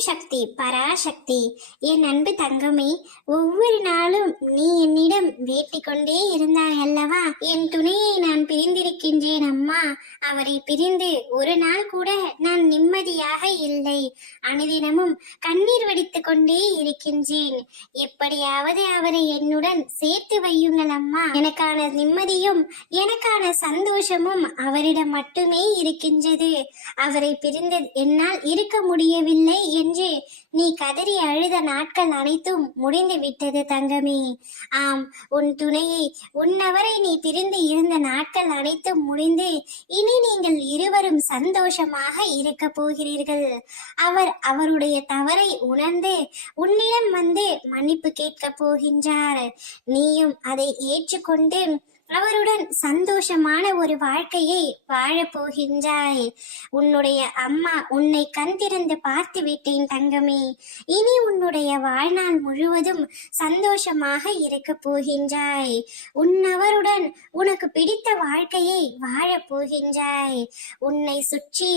சக்தி பராசக்தி. என் அன்பு தங்கமே, ஒவ்வொரு நாளும் நீ என்னிடம் வேட்டிக் கொண்டே இருந்தாய் அல்லவா? என் துணையை நான் பிரிந்திருக்கின்றேன் அம்மா. அவரை பிரிந்து ஒரு நாள் கூட நான் நிம்மதியாக இல்லை. அனுதினமும் கண்ணீர் வடித்துக் கொண்டே இருக்கின்றேன். எப்படியாவது அவரை என்னுடன் சேர்த்து வையுங்கள் அம்மா. எனக்கான நிம்மதியும் எனக்கான சந்தோஷமும் அவரிடம் மட்டுமே இருக்கின்றது. அவரை பிரிந்து என்னால் இருக்க முடியவில்லை என்று நீ கதறி அழுத நாட்கள் அனைத்தும் முடிந்து விட்டது தங்கமே. ஆம், உன் துணையை உன்னவரை நீ பிரிந்து இருந்த நாட்கள் அனைத்தும் முடிந்து இனி நீங்கள் இருவரும் சந்தோஷமாக இருக்க போகிறீர்கள். அவர் அவருடைய தவறை உணர்ந்து உன்னிடம் வந்து மன்னிப்பு கேட்க போகின்றார். நீயும் அதை ஏற்றுக்கொண்டு அவருடன் சந்தோஷமான ஒரு வாழ்க்கையை வாழப் போகின்றாய். உன்னுடைய அம்மா உன்னை கண் திறந்து பார்த்து விட்டேன் தங்கமே. இனி உன்னுடைய வாழ்நாள் முழுவதும் சந்தோஷமாக இருக்க போகின்றாய். உன்னவருடன் உனக்கு பிடித்த வாழ்க்கையை வாழப் போகின்றாய். உன்னை சுற்றி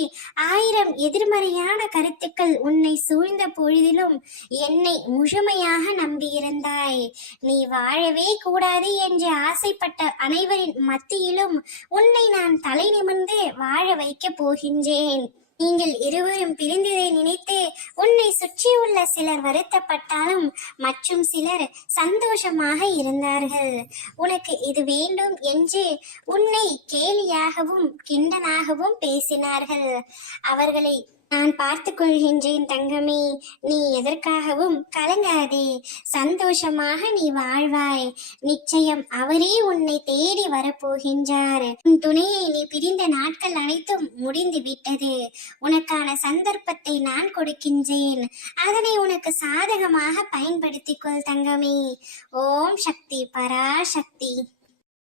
1000 எதிர்மறையான கருத்துக்கள் உன்னை சூழ்ந்த பொழுதிலும் என்னை முழுமையாக நம்பியிருந்தாய். நீ வாழவே கூடாது என்று ஆசைப்பட்ட அனைவரின் மத்தியிலும் உன்னை நான் தலை நிமிர்ந்து வாழ வைக்க போகின்றேன். நீங்கள் இருவரும் பிரிந்ததை நினைத்து உன்னை சுற்றியுள்ள சிலர் வருத்தப்பட்டாலும் மற்றும் சிலர் சந்தோஷமாக இருந்தார்கள். உனக்கு இது வேண்டும் என்று உன்னை கேலியாகவும் கிண்டனாகவும் பேசினார்கள். அவர்களை நான் பார்த்துக் கொள்கின்றேன் தங்கமே. நீ எதற்காகவும் கலங்காதே. சந்தோஷமாக நீ வாழ்வாய். நிச்சயம் அவரே உன்னை தேடி வரப்போகின்றார். உன் துணையை நீ பிரிந்த நாட்கள் அனைத்தும் முடிந்து விட்டது. உனக்கான சந்தர்ப்பத்தை நான் கொடுக்கின்றேன். அதனை உனக்கு சாதகமாக பயன்படுத்திக் கொள் தங்கமே. ஓம் சக்தி பராசக்தி.